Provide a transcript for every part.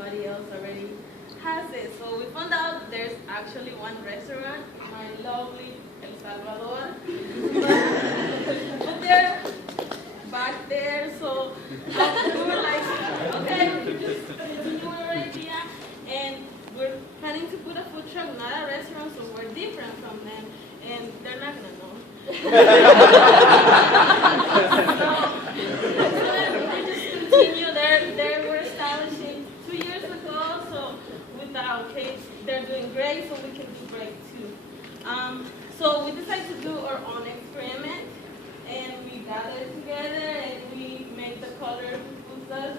somebody else already has it. So we found out there's actually one restaurant, my lovely El Salvador. But they're back there, so we were like, okay, it's a newer idea, and we're planning to put a food truck, not a restaurant, so we're different from them, and they're not gonna know. So we just continue. They were establishing 2 years ago, so with that, okay, they're doing great, so we can do great too. So we decided to do our own experiment, and we gathered together and we made the color pupusas.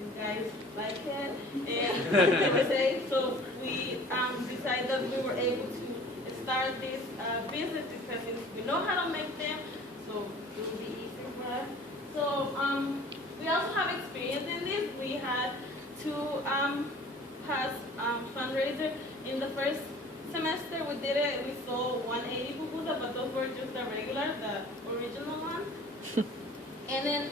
You guys like it, and they were saying, so we decided that we were able to start this business because we know how to make them, so it will be easy for us. So we also have experience in this. We had two past fundraiser. In the first semester we did it, we sold 180 pupusas, but those were just the regular, the original one. And then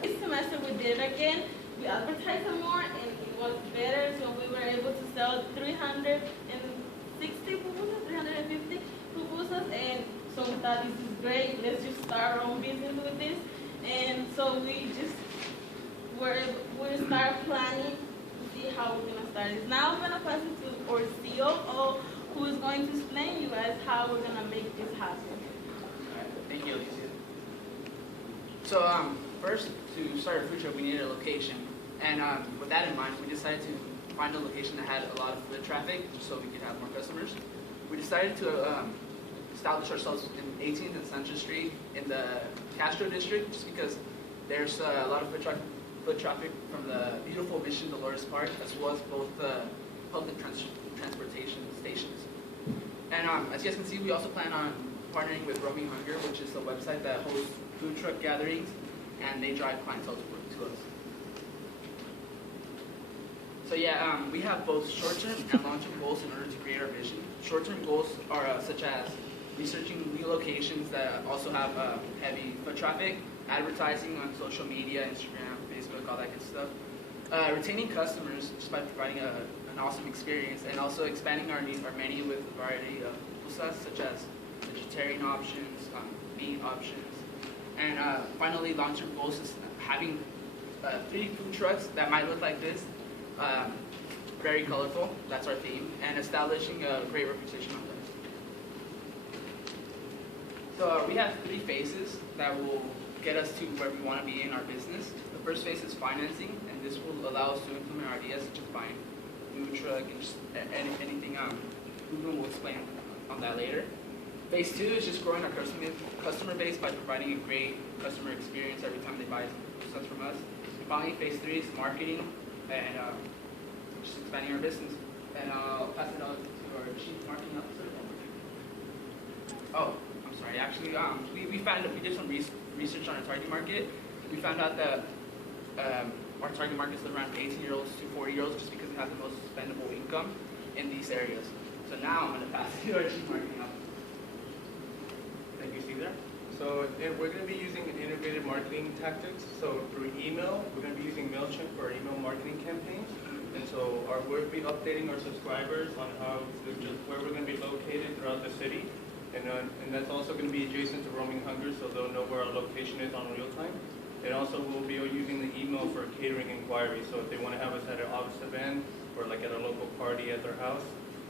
this semester we did it again. We advertised some more and it was better, so we were able to sell 360 pupusas, 350 pupusas, and so we thought this is great, let's just start our own business with this. And so we start planning to see how we're gonna start this. Now I'm gonna pass it to our COO, who is going to explain you guys how we're gonna make this happen. All right, thank you, Alicia. So first, to start a food truck, we needed a location. And with that in mind, we decided to find a location that had a lot of foot traffic, just so we could have more customers. We decided to establish ourselves in 18th and Central Street in the Castro district, just because there's a lot of foot traffic from the beautiful Mission Dolores Park, as well as both the public transportation stations. And as you guys can see, we also plan on partnering with Roaming Hunger, which is a website that hosts food truck gatherings, and they drive clientele to us. So yeah, we have both short-term and long-term goals in order to create our vision. Short-term goals are such as researching new locations that also have heavy foot traffic, advertising on social media, Instagram, Facebook, all that good stuff. Retaining customers just by providing an awesome experience, and also expanding our menu with a variety of pupusas, such as vegetarian options, meat options. And finally, long-term goals is having 3 food trucks that might look like this, very colorful, that's our theme, and establishing a great reputation on them. So we have 3 phases that will get us to where we want to be in our business. The first phase is financing, and this will allow us to implement our ideas such as buying a food truck and just anything. Ruben will explain on that later. Phase 2 is just growing our customer base by providing a great customer experience every time they buy stuff from us. And finally, phase 3 is marketing and just expanding our business. And I'll pass it on to our Chief Marketing Officer. Oh, I'm sorry. Actually, we did some research on our target market. We found out that our target market is around 18-year-olds to 40-year-olds, just because it has the most spendable income in these areas. So now I'm going to pass it to our Chief Marketing Officer. Thank you, Cesar. So we're going to be using integrated marketing tactics. So through email, we're going to be using MailChimp for our email marketing campaigns. And so we'll be updating our subscribers on where we're going to be located throughout the city. And that's also going to be adjacent to Roaming Hunger, so they'll know where our location is on real time. And also we'll be using the email for catering inquiries. So if they want to have us at an office event or like at a local party at their house,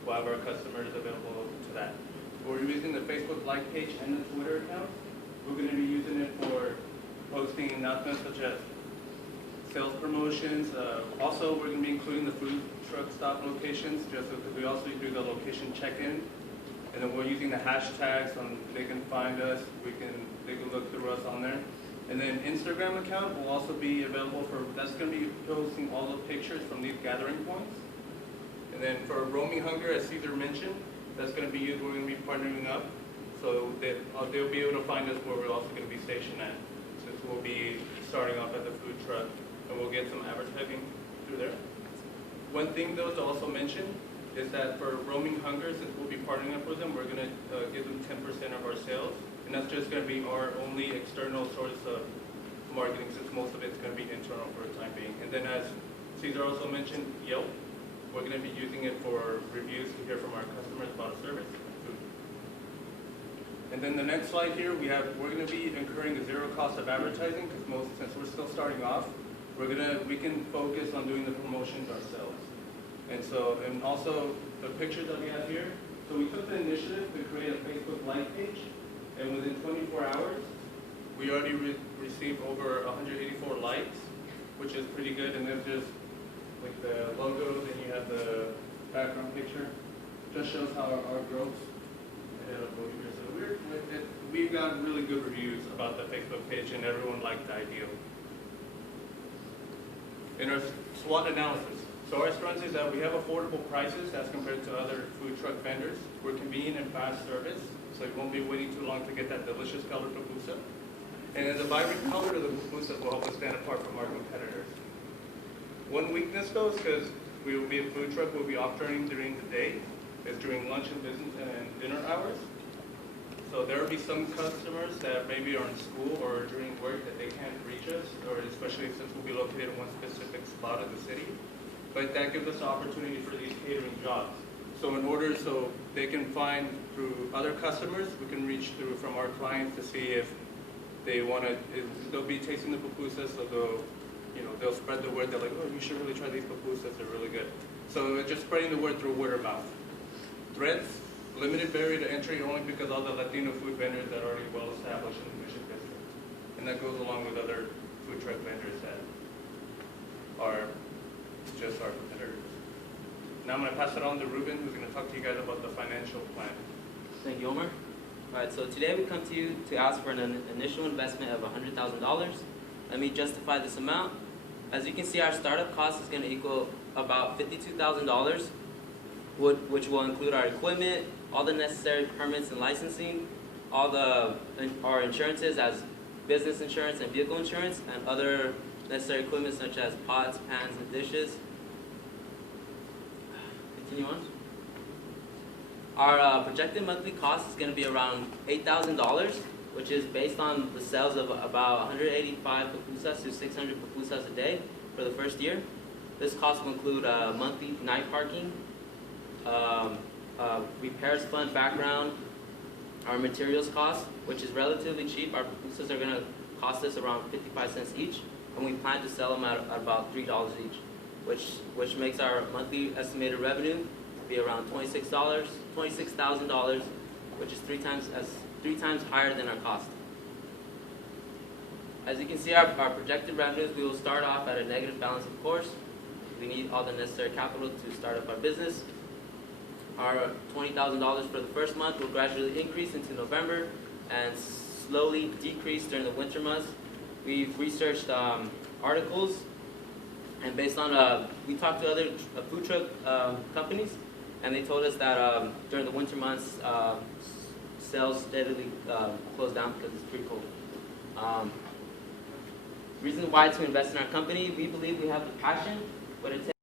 we'll have our customers available to that. We're using the Facebook like page and the Twitter account. We're going to be using it for posting announcements such as sales promotions. Also, we're going to be including the food truck stop locations, just so we also do the location check-in. And then we're using the hashtags so they can find us. They can look through us on there. And then Instagram account will also be available that's going to be posting all the pictures from these gathering points. And then for Roaming Hunger, as Cesar mentioned, that's going to be used. We're going to be partnering up, so they'll be able to find us where we're also going to be stationed at, since we'll be starting off at the food truck, and we'll get some advertising through there. One thing though to also mention is that for Roaming Hunger, since we'll be partnering up with them, we're going to give them 10% of our sales, and that's just going to be our only external source of marketing, since most of it's going to be internal for the time being. And then as Cesar also mentioned Yelp. We're going to be using it for reviews to hear from our customers about a service and food. And then the next slide here, we're going to be incurring a zero cost of advertising because since we're still starting off, we can focus on doing the promotions ourselves. And also the pictures that we have here. So we took the initiative to create a Facebook like page, and within 24 hours, we already received over 184 likes, which is pretty good. And then just like the logo, then you have the background picture. Just shows how our growth ended up over here. So we got really good reviews about the Facebook page, and everyone liked the idea. In our SWOT analysis, so our strength is that we have affordable prices as compared to other food truck vendors. We're convenient and fast service, so you won't be waiting too long to get that delicious colored pupusa. And the vibrant color of the pupusas will help us stand apart from our competitors. One weakness though is because we will be a food truck, we'll be operating during the day, is during lunch and business and dinner hours. So there will be some customers that maybe are in school or during work that they can't reach us, or especially since we'll be located in one specific spot of the city. But that gives us an opportunity for these catering jobs. So so they can find through other customers, we can reach through from our clients to see if they they'll be tasting the pupusas, so they'll spread the word. They're like, oh, you should really try these pupusas, they're really good. So it's just spreading the word through word of mouth. Threads, limited barrier to entry only because all the Latino food vendors that are already well established in the Mission District. And that goes along with other food truck vendors that are just our competitors. Now I'm going to pass it on to Ruben, who's going to talk to you guys about the financial plan. Thank you, Omar. All right, so today we come to you to ask for an initial investment of $100,000. Let me justify this amount. As you can see, our startup cost is going to equal about $52,000, which will include our equipment, all the necessary permits and licensing, our insurances as business insurance and vehicle insurance, and other necessary equipment such as pots, pans, and dishes. Continue on. Our projected monthly cost is going to be around $8,000, which is based on the sales of about 185 pupusas to 600 pupusas a day for the first year. This cost will include monthly night parking, repairs fund background, our materials cost, which is relatively cheap. Our pupusas are going to cost us around 55 cents each, and we plan to sell them at about $3 each, which makes our monthly estimated revenue be around $26,000, which is three times higher than our cost. As you can see, our projected revenues, we will start off at a negative balance, of course. We need all the necessary capital to start up our business. Our $20,000 for the first month will gradually increase into November and slowly decrease during the winter months. We've researched articles, and based on, we talked to other food truck companies, and they told us that during the winter months, sales steadily close down because it's pretty cold. Reason why to invest in our company, we believe we have the passion, but it takes